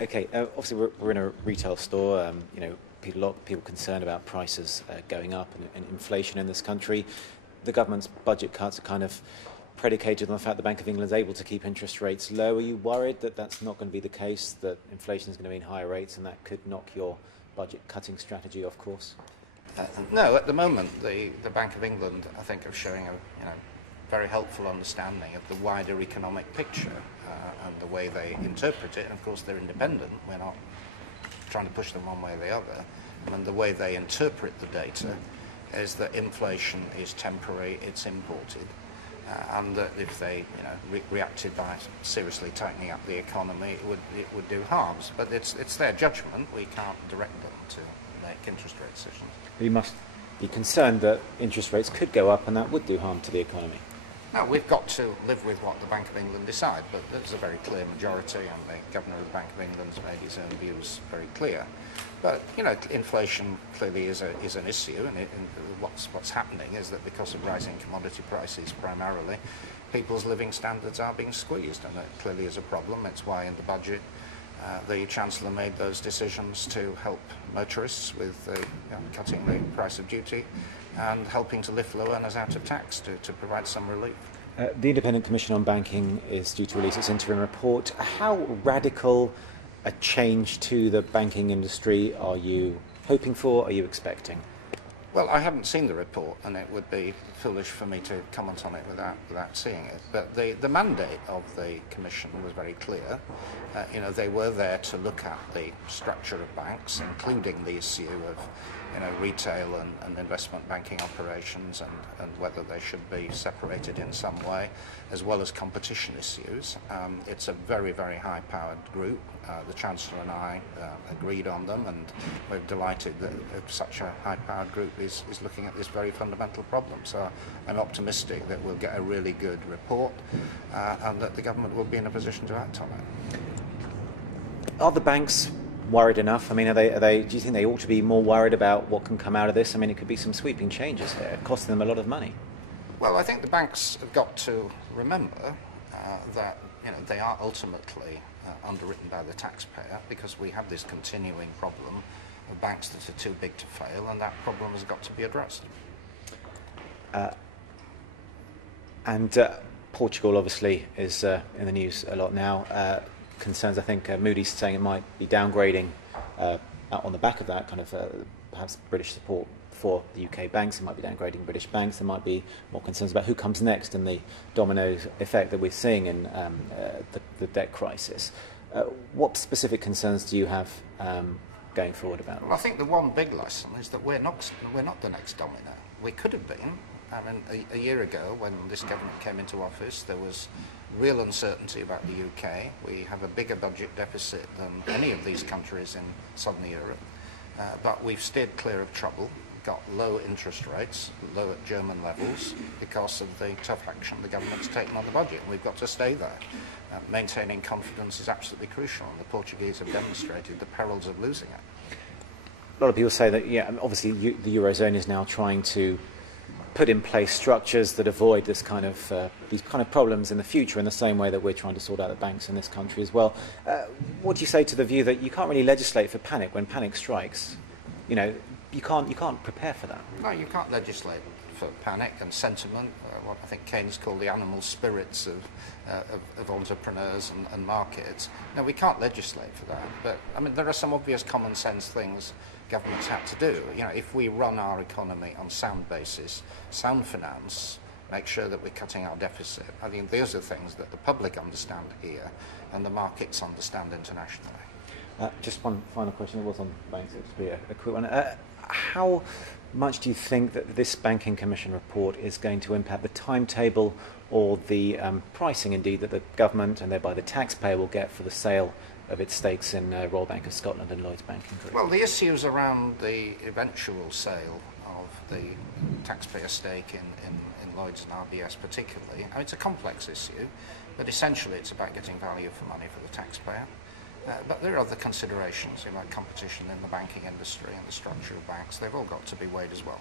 Okay, obviously we're in a retail store. You know, a lot of people concerned about prices going up and inflation in this country. The government's budget cuts are kind of predicated on the fact the Bank of England is able to keep interest rates low. Are you worried that that's not going to be the case, that inflation is going to mean higher rates and that could knock your budget cutting strategy off course? No, at the moment the Bank of England, I think, are showing a very helpful understanding of the wider economic picture and the way they interpret it. And of course they're independent, we're not trying to push them one way or the other. And the way they interpret the data is that inflation is temporary, it's imported, and that if they reacted by seriously tightening up the economy, it would do harms. But it's their judgment, we can't direct them to make interest rate decisions. You must be concerned that interest rates could go up and that would do harm to the economy. No, we've got to live with what the Bank of England decide, but there's a very clear majority, and the Governor of the Bank of England's made his own views very clear. But inflation clearly is an issue, and what's happening is that because of rising commodity prices primarily, people's living standards are being squeezed, and it clearly is a problem. It's why in the budget the Chancellor made those decisions to help motorists with cutting the price of duty and helping to lift low earners out of tax to provide some relief. The Independent Commission on Banking is due to release its interim report. How radical a change to the banking industry are you hoping for, are you expecting? Well, I haven't seen the report, and it would be foolish for me to comment on it without seeing it. But the mandate of the Commission was very clear. They were there to look at the structure of banks, including the issue of retail and investment banking operations, and whether they should be separated in some way, as well as competition issues. It's a very, very high-powered group. The Chancellor and I agreed on them, and we're delighted that such a high-powered group is looking at this very fundamental problem. So I'm optimistic that we'll get a really good report and that the government will be in a position to act on it. Are the banks worried enough? I mean, do you think they ought to be more worried about what can come out of this? I mean, it could be some sweeping changes here, costing them a lot of money. Well, I think the banks have got to remember that they are ultimately underwritten by the taxpayer, because we have this continuing problem of banks that are too big to fail, and that problem has got to be addressed. Portugal obviously is in the news a lot now. Concerns, I think Moody's saying it might be downgrading on the back of that kind of perhaps British support for the UK banks. It might be downgrading British banks. There might be more concerns about who comes next and the domino effect that we're seeing in the debt crisis. What specific concerns do you have going forward about? Well, I think the one big lesson is that we're not the next domino. We could have been. I mean, a year ago, when this government came into office, there was real uncertainty about the UK. We have a bigger budget deficit than any of these countries in Southern Europe, but we've steered clear of trouble, got low interest rates, low at German levels, because of the tough action the government's taken on the budget, and we've got to stay there. Maintaining confidence is absolutely crucial, and the Portuguese have demonstrated the perils of losing it. A lot of people say that, obviously the Eurozone is now trying to put in place structures that avoid this kind of these kind of problems in the future, in the same way that we're trying to sort out the banks in this country as well. What do you say to the view that you can't really legislate for panic when panic strikes? You can't prepare for that. No, you can't legislate for panic and sentiment. What I think Keynes called the animal spirits of entrepreneurs and markets. No, we can't legislate for that. But I mean, there are some obvious common sense things governments have to do. If we run our economy on sound basis, sound finance, make sure that we're cutting our deficit. I think those are things that the public understand here and the markets understand internationally. Just one final question. It was on banks. It will be a quick one. How much do you think that this Banking Commission report is going to impact the timetable or the pricing, indeed, that the government and thereby the taxpayer will get for the sale of its stakes in Royal Bank of Scotland and Lloyds Banking Group? Well, the issues around the eventual sale of the taxpayer stake in Lloyds and RBS particularly, it's a complex issue, but essentially it's about getting value for money for the taxpayer. But there are other considerations, like competition in the banking industry and the structure of banks. They've all got to be weighed as well.